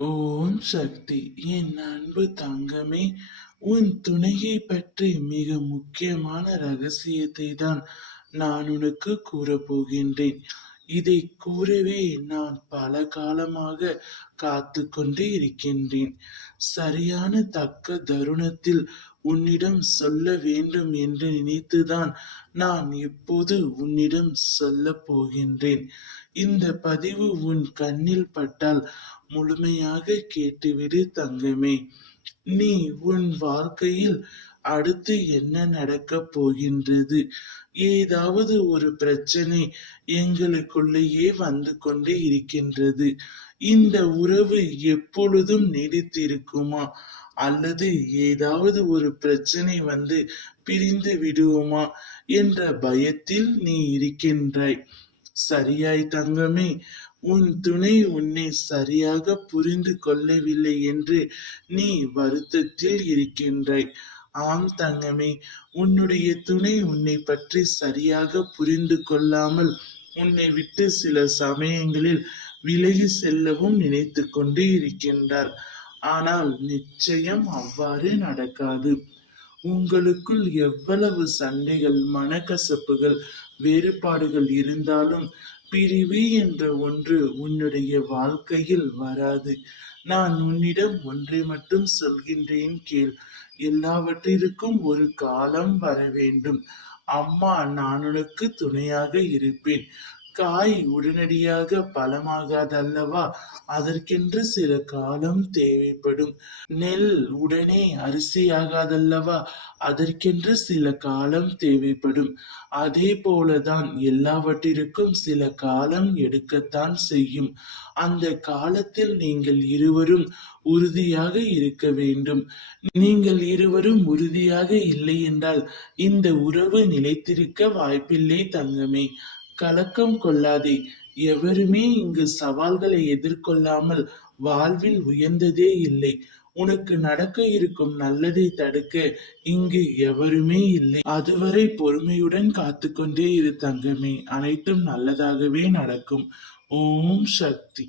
ஓம் சக்தி. என் அன்பு தங்கமே, உன் துணையை பற்றி மிக முக்கியமான ரகசியத்தை தான் நான் உனக்கு கூறப்போகின்றேன். இதை கூறவே நான் பல காலமாக காத்து கொண்டு இருக்கின்றேன். சரியான தக்க தருணத்தில் உன்னிடம் சொல்ல வேண்டும் என்று நினைத்துதான் நான் இப்போது உன்னிடம் சொல்லப் போகின்றேன். இந்த பதிவு உன் கண்ணில் பட்டால் முழுமையாக கேட்டுவிடு தங்கமே. நீ உன் வாழ்க்கையில் அடுத்து என்ன நடக்கப் போகின்றது? ஏதாவது ஒரு பிரச்சனை எங்களுக்குள்ளேயே வந்து கொண்டே இருக்கின்றது. இந்த உறவு எப்பொழுதும் நீடித்திருக்குமா? அல்லது ஏதாவது ஒரு பிரச்சனை வந்து பிரிந்து விடுவோமா என்ற பயத்தில் நீ இருக்கின்றாய். சரியாய் தங்கமே, உன் துணை உன்னை சரியாக புரிந்து கொள்ளவில்லை என்று நீ வருத்தத்தில் இருக்கின்றாய். ஆம் தங்கமே, உன்னுடைய துணை உன்னை பற்றி சரியாக புரிந்து கொள்ளாமல் உன்னை விட்டு சில சமயங்களில் விலகி செல்லவும் நினைத்து கொண்டு இருக்கின்றார். ஆனால் நிச்சயம் அவ்வாறு நடக்காது. உங்களுக்குள் எவ்வளவு சண்டைகள், மனக்கசப்புகள், வேறுபாடுகள் இருந்தாலும் பிரிவு என்ற ஒன்று உன்னுடைய வாழ்க்கையில் வராது. நான் உன்னிடம் ஒன்றை மட்டும் சொல்கின்றேன் கேள். எல்லாவற்றிற்கும் ஒரு காலம் வர வேண்டும். அம்மா, நான் உனக்கு துணையாக இருப்பேன். காய் உடனடியாக பழமாகாதல்லவா? அதற்கென்று சில காலம் தேவைப்படும். நெல் உடனே அரிசியாகாதல்லவா? அதற்கென்று சில காலம் தேவைப்படும். அதே போலதான் எல்லாவற்றிற்கும் சில காலம் எடுக்கத்தான் செய்யும். அந்த காலத்தில் நீங்கள் இருவரும் உறுதியாக இருக்க வேண்டும். நீங்கள் இருவரும் உறுதியாக இல்லை என்றால் இந்த உறவு நிலைத்திருக்க வாய்ப்பில்லை தங்கமே. கலக்கம் கொள்ளாதே. எவருமே இங்கு சவால்களை எதிர்கொள்ளாமல் வாழ்வில் உயர்ந்ததே இல்லை. உனக்கு நடக்க இருக்கும் நல்லதை தடுக்க இங்கு எவருமே இல்லை. அதுவரை பொறுமையுடன் காத்து கொண்டே இரு தங்கமே. அனைத்தும் நல்லதாகவே நடக்கும். ஓம் சக்தி.